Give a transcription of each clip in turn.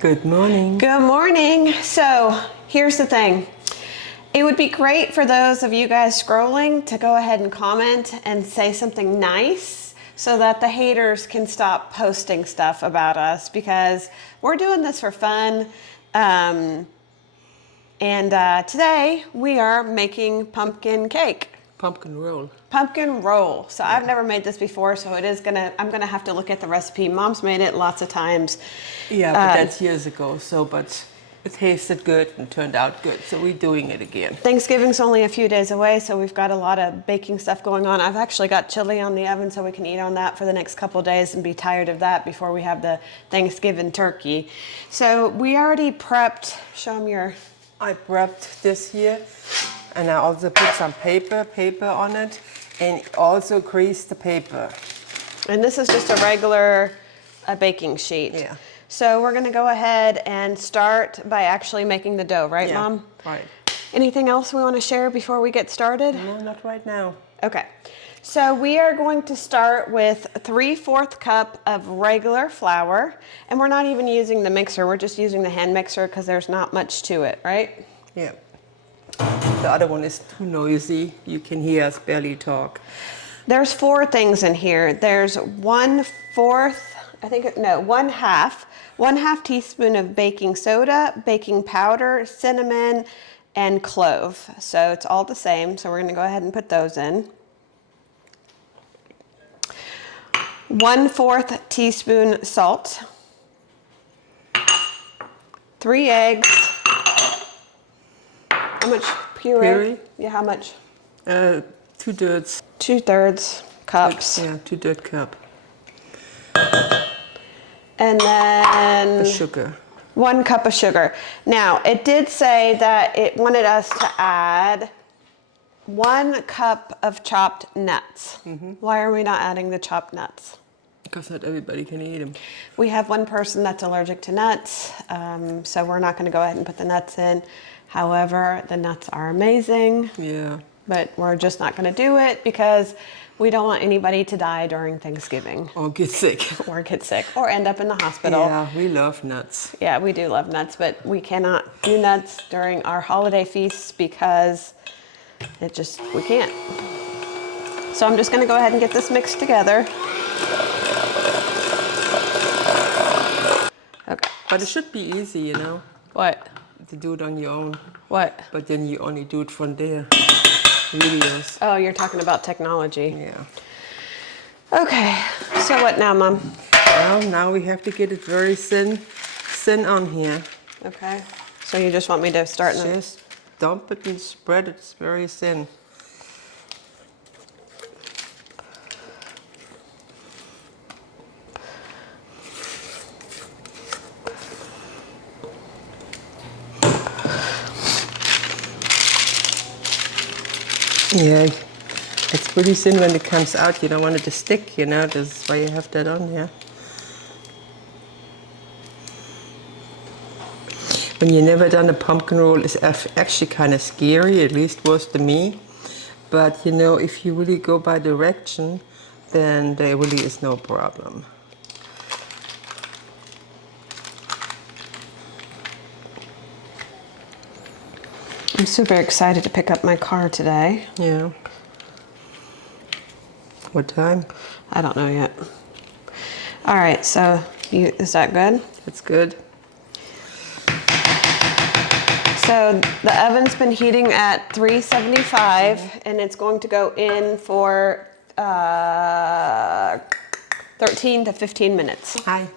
Good morning. Good morning. So here's the thing. It would be great for those of you guys scrolling to go ahead and comment and say something nice so that the haters can stop posting stuff about us, because we're doing this for fun. Today we are making pumpkin cake. Pumpkin roll. Pumpkin roll. So I've never made this before, so I'm gonna have to look at the recipe. Mom's made it lots of times. Yeah, but that's years ago. But it tasted good and turned out good. So we're doing it again. Thanksgiving's only a few days away, so we've got a lot of baking stuff going on. I've actually got chili on the oven so we can eat on that for the next couple of days and be tired of that before we have the Thanksgiving turkey. So we already prepped. Show them your... I prepped this here, and I also put some paper on it, and also greased the paper. And this is just a regular baking sheet. Yeah. So we're gonna go ahead and start by actually making the dough, right, Yeah, Mom? right. Anything else we want to share before we get started? No, not right now. Okay. So we are going to start with 3/4 cup of regular flour, and we're not even using the mixer, we're just using the hand mixer because there's not much to it, right? Yeah. The other one is too noisy. You can hear us barely talk. There's 4 things in here. There's 1/2 teaspoon of baking soda, baking powder, cinnamon, and clove. So it's all the same. So we're going to go ahead and put those in. 1/4 teaspoon salt. 3 eggs. How much puree? Yeah, how much? 2/3. 2/3 cups. Yeah, 2/3 cup. And then The sugar. 1 cup of sugar. Now, it did say that it wanted us to add 1 cup of chopped nuts. Why are we not adding the chopped nuts? Because not everybody can eat them. We have one person that's allergic to nuts, so we're not going to go ahead and put the nuts in. However, the nuts are amazing. Yeah. But we're just not going to do it because we don't want anybody to die during Thanksgiving. Or get sick. Or get sick. Or end up in the hospital. Yeah, we love nuts. Yeah, we do love nuts, but we cannot do nuts during our holiday feasts because we can't. So I'm just going to go ahead and get this mixed together. Okay. But it should be easy, you know, What? to do it on your own. What? But then you only do it from there. Videos. Oh, you're talking about technology. Yeah. Okay. So what now, Mom? Well, now we have to get it very thin on here. Okay. So you just want me to start in Just dump it and spread it very thin. Yeah, it's pretty thin when it comes out. You don't want it to stick, you know. That's why you have that on here. When you've never done a pumpkin roll, it's actually kind of scary, at least was to me. But you know, if you really go by direction, then there really is no problem. I'm super excited to pick up my car today. Yeah. What time? I don't know yet. All right, so is that good? That's good. So the oven's been heating at 375, and it's going to go in for 13 to 15 minutes. Hi.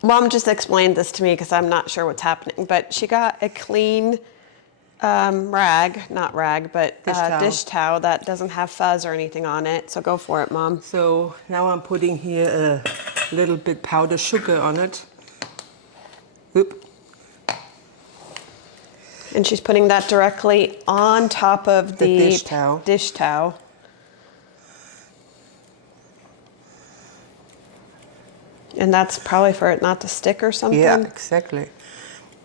Mom just explained this to me because I'm not sure what's happening, but she got a clean dish towel that doesn't have fuzz or anything on it. So go for it, Mom. So now I'm putting here a little bit powdered sugar on it. Oop. And she's putting that directly on top of the dish towel. And that's probably for it not to stick or something? Yeah, exactly.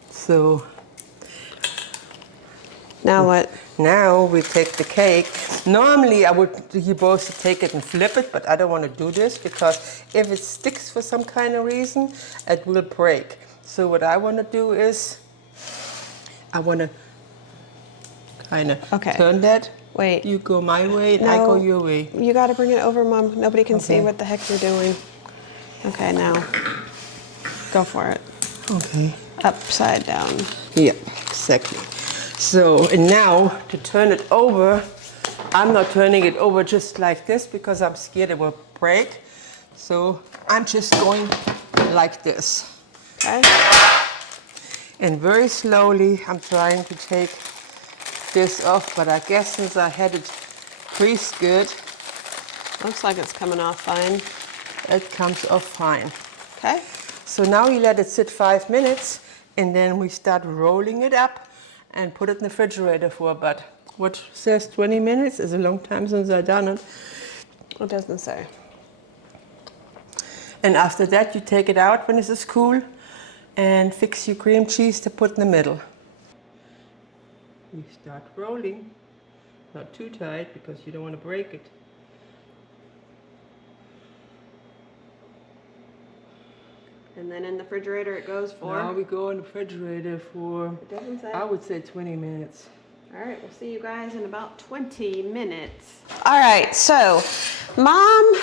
So Now what? Now we take the cake. Normally you're supposed to take it and flip it, but I don't want to do this because if it sticks for some kind of reason, it will break. So what I want to do is, I want to kind of turn that. Wait. You go my way and I go your way. You got to bring it over, Mom. Nobody can see what the heck you're doing. Okay, now go for it. Okay. Upside down. Yeah, exactly. So, and now to turn it over, I'm not turning it over just like this because I'm scared it will break. So I'm just going like this. Okay. And very slowly I'm trying to take this off, but I guess since I had it greased good, Looks like it's coming off fine. it comes off fine. Okay. So now you let it sit 5 minutes and then we start rolling it up and put it in the refrigerator for about, what says 20 minutes? It's a long time since I've done it. It doesn't say. And after that you take it out when it's cool and fix your cream cheese to put in the middle. We start rolling, not too tight because you don't want to break it. And then in the refrigerator it goes for? Now we go in the refrigerator for, It doesn't say. I would say 20 minutes. All right, we'll see you guys in about 20 minutes. All right, so Mom,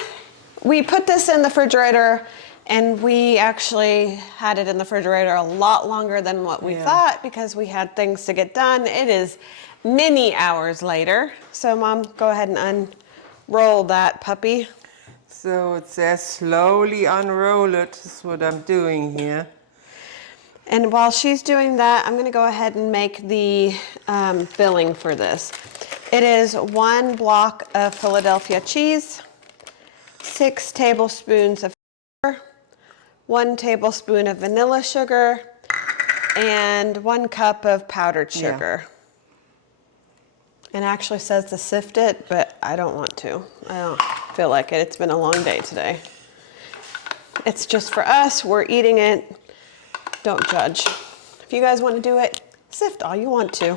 we put this in the refrigerator and we actually had it in the refrigerator a lot longer than what we thought because we had things to get done. It is many hours later. So Mom, go ahead and unroll that puppy. So it says slowly unroll it. That's what I'm doing here. And while she's doing that, I'm gonna go ahead and make the filling for this. It is 1 block of Philadelphia cheese, 6 tablespoons of sugar, 1 tablespoon of vanilla sugar, and 1 cup of powdered sugar. And it actually says to sift it, but I don't want to. I don't feel like it. It's been a long day today. It's just for us. We're eating it. Don't judge. If you guys want to do it, sift all you want to.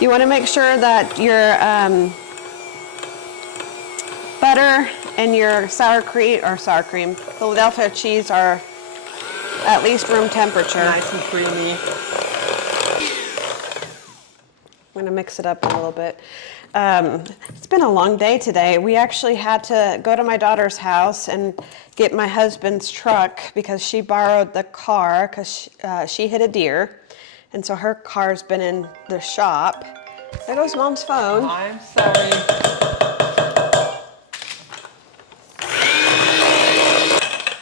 You want to make sure that your butter and your sour cream, Philadelphia cheese are at least room temperature. Nice and creamy. I'm gonna mix it up a little bit. It's been a long day today. We actually had to go to my daughter's house and get my husband's truck because she borrowed the car because she hit a deer. And so her car's been in the shop. There goes Mom's phone. I'm sorry.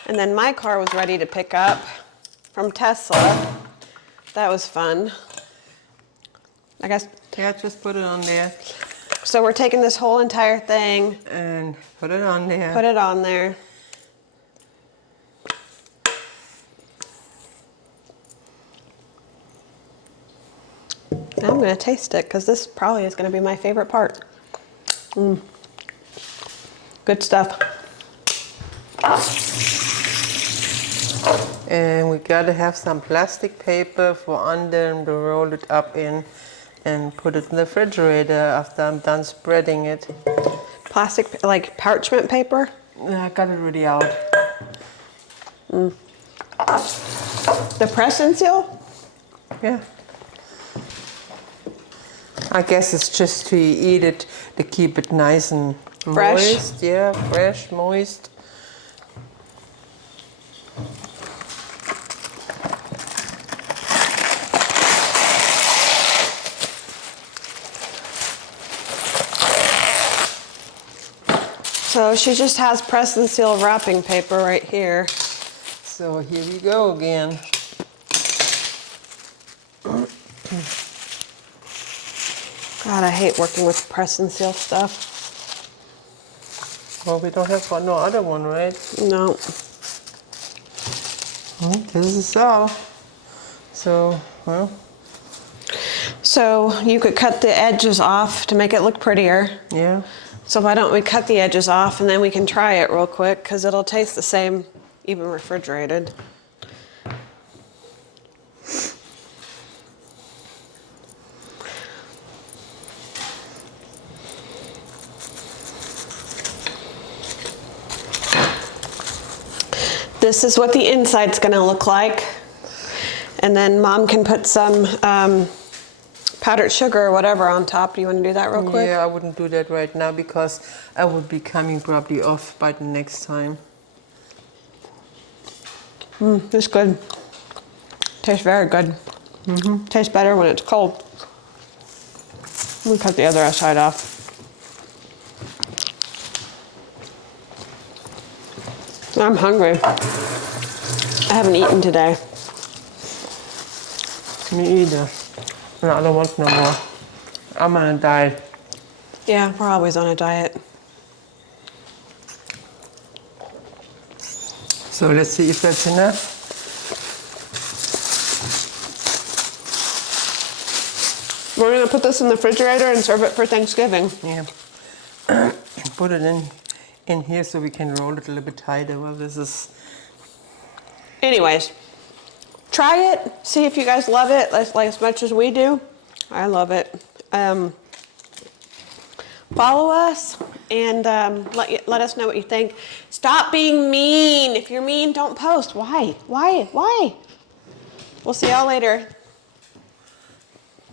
And then my car was ready to pick up from Tesla. That was fun. I guess. Yeah, just put it on there. So we're taking this whole entire thing. And put it on there. Put it on there. Now I'm going to taste it because this probably is going to be my favorite part. Good stuff. And we gotta have some plastic paper for under and to roll it up in and put it in the refrigerator after I'm done spreading it. Plastic, like parchment paper? I got it already out. The press and seal? Yeah. I guess it's just to eat it, to keep it nice and Fresh? moist. Yeah, fresh, moist. So she just has press and seal wrapping paper right here. So here we go again. God, I hate working with press and seal stuff. Well, we don't have no other one, right? No. This is all. So, well. So you could cut the edges off to make it look prettier. Yeah. So why don't we cut the edges off and then we can try it real quick because it'll taste the same even refrigerated. This is what the inside's gonna look like. And then Mom can put some powdered sugar or whatever on top. Do you want to do that real quick? Yeah, I wouldn't do that right now because I would be coming probably off by the next time. It's good. Tastes very good. Tastes better when it's cold. Let me cut the other side off. I'm hungry. I haven't eaten today. Me either. No, I don't want no more. I'm on a diet. Yeah, we're always on a diet. So let's see if that's enough. We're gonna put this in the refrigerator and serve it for Thanksgiving. Yeah. Put it in here so we can roll it a little bit tighter. Well, this is... Anyways, try it. See if you guys love it like as much as we do. I love it. Follow us and let us know what you think. Stop being mean. If you're mean, don't post. Why? We'll see y'all later.